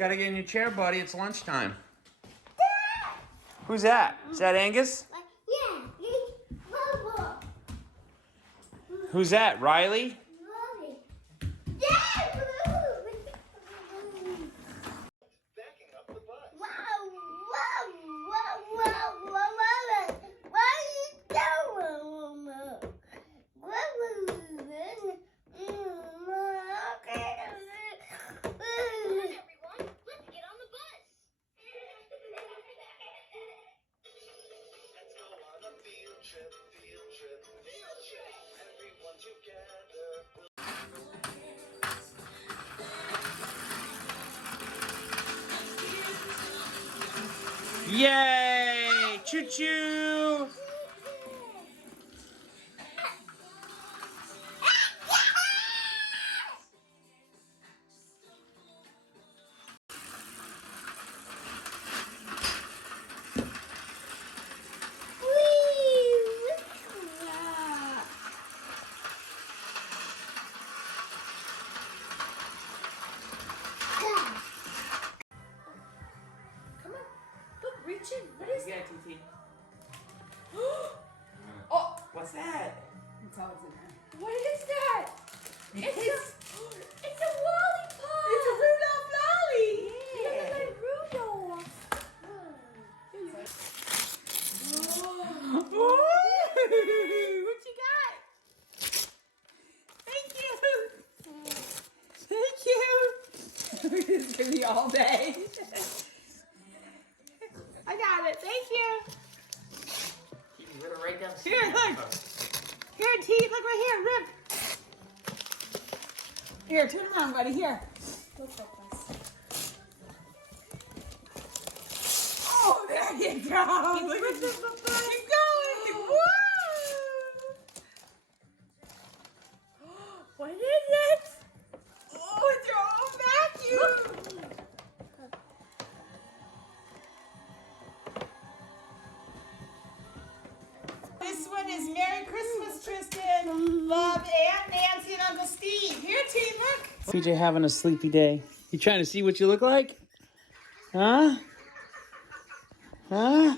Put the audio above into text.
gotta get in your chair, buddy. It's lunchtime. Who's that? Is that Angus? Yeah. Who's that? Riley? Yay! Choo-choo! What is that, TT? Oh, what's that? What is that? It's a lollipop. It's a Rudolph lolly. Yeah. Look at Rudolph. What you got? Thank you. Thank you. This is gonna be all day. I got it. Thank you. Right down. Here, look. Here, T. Look right here. Rip. Here, turn around, buddy. Here. Oh, there you go. Keep going. Woo! What is it? Oh, it's your own vacuum. This one is Merry Christmas, Tristan. Love, Aunt Nancy and Uncle Steve. Here, T, look. CJ having a sleepy day. You trying to see what you look like? Huh? Huh?